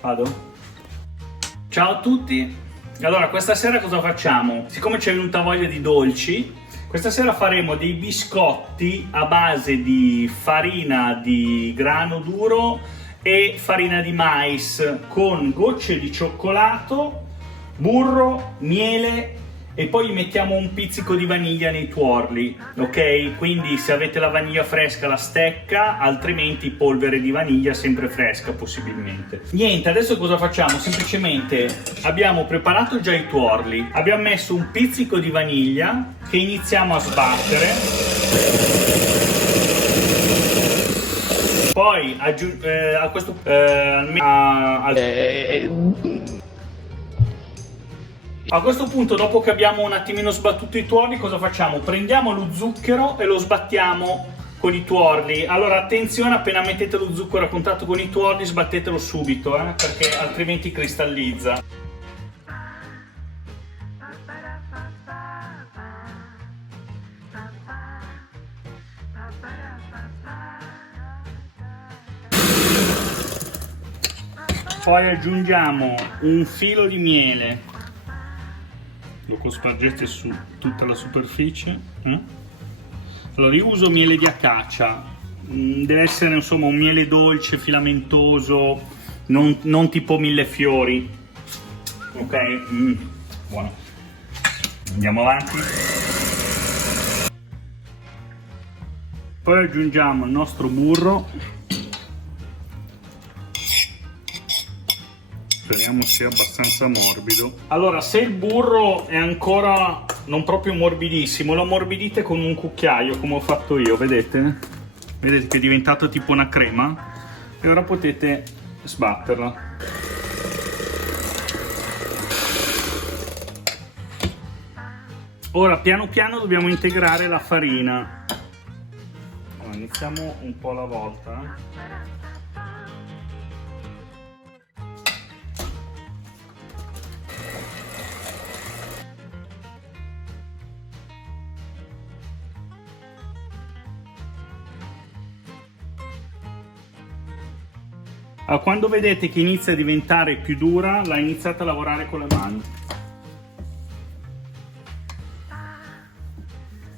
Vado? Ciao a tutti! Allora, questa sera cosa facciamo? Siccome ci è venuta voglia di dolci, questa sera faremo dei biscotti a base di farina di grano duro e farina di mais con gocce di cioccolato, burro, miele e poi mettiamo un pizzico di vaniglia nei tuorli, ok? Quindi se avete la vaniglia fresca la stecca, altrimenti polvere di vaniglia sempre fresca possibilmente. Niente, adesso cosa facciamo? Semplicemente abbiamo preparato già i tuorli, abbiamo messo un pizzico di vaniglia che iniziamo a sbattere. Poi a questo a questo punto, dopo che abbiamo un attimino sbattuto i tuorli, cosa facciamo? Prendiamo lo zucchero e lo sbattiamo con i tuorli. Allora attenzione, appena mettete lo zucchero a contatto con i tuorli sbattetelo subito, perché altrimenti cristallizza. Poi aggiungiamo un filo di miele, lo cospargete su tutta la superficie. Allora io uso miele di acacia, deve essere insomma un miele dolce, filamentoso, non tipo millefiori, ok? Buono. Andiamo avanti. Poi aggiungiamo il nostro burro. Speriamo sia abbastanza morbido. Allora, se il burro è ancora non proprio morbidissimo, lo ammorbidite con un cucchiaio come ho fatto io, vedete? Vedete che è diventato tipo una crema? E ora potete sbatterla. Ora piano piano dobbiamo integrare la farina. Allora, iniziamo un po' alla volta. Quando vedete che inizia a diventare più dura, la iniziate a lavorare con le mani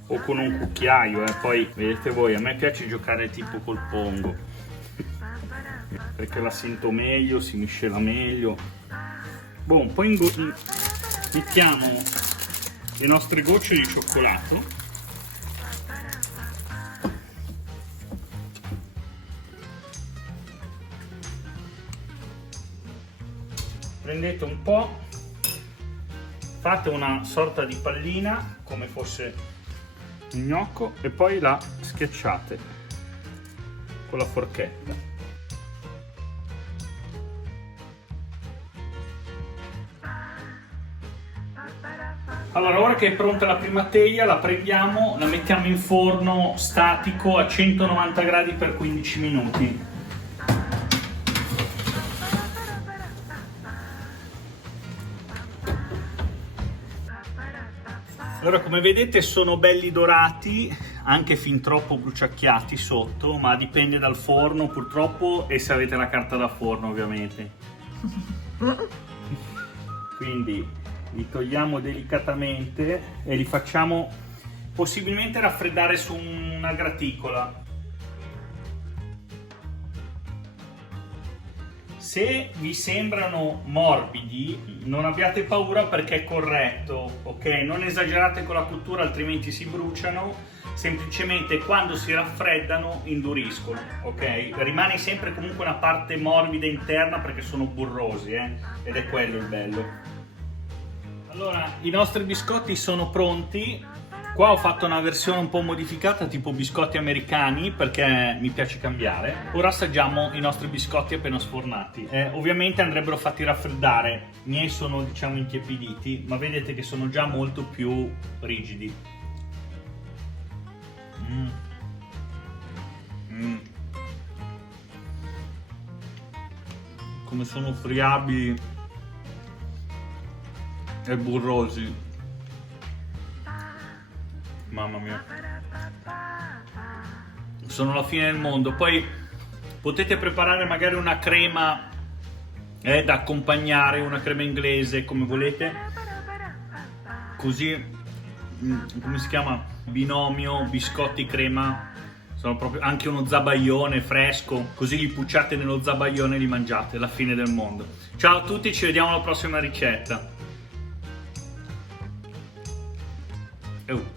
o con un cucchiaio, poi vedete voi, a me piace giocare tipo col pongo perché la sento meglio, si miscela meglio. Boh, poi mettiamo le nostre gocce di cioccolato. Prendete un po', fate una sorta di pallina come fosse un gnocco e poi la schiacciate con la forchetta. Allora, ora che è pronta la prima teglia, la prendiamo, la mettiamo in forno statico a 190 gradi per 15 minuti. Allora, come vedete sono belli dorati, anche fin troppo bruciacchiati sotto, ma dipende dal forno purtroppo e se avete la carta da forno ovviamente. Quindi li togliamo delicatamente e li facciamo possibilmente raffreddare su una graticola. Se vi sembrano morbidi non abbiate paura perché è corretto, ok? Non esagerate con la cottura altrimenti si bruciano, semplicemente quando si raffreddano induriscono, ok? Rimane sempre comunque una parte morbida interna perché sono burrosi, ed è quello il bello. Allora, i nostri biscotti sono pronti. Qua ho fatto una versione un po' modificata tipo biscotti americani perché mi piace cambiare. Ora assaggiamo i nostri biscotti appena sfornati. Ovviamente andrebbero fatti raffreddare, i miei sono diciamo intiepiditi, ma vedete che sono già molto più rigidi. come sono friabili e burrosi. Mamma mia. Sono la fine del mondo. Poi potete preparare magari una crema da accompagnare, una crema inglese come volete, così come si chiama? Binomio biscotti crema, sono proprio anche uno zabaione fresco, così li pucciate nello zabaione e li mangiate, la fine del mondo. Ciao a tutti, ci vediamo alla prossima ricetta. Oh.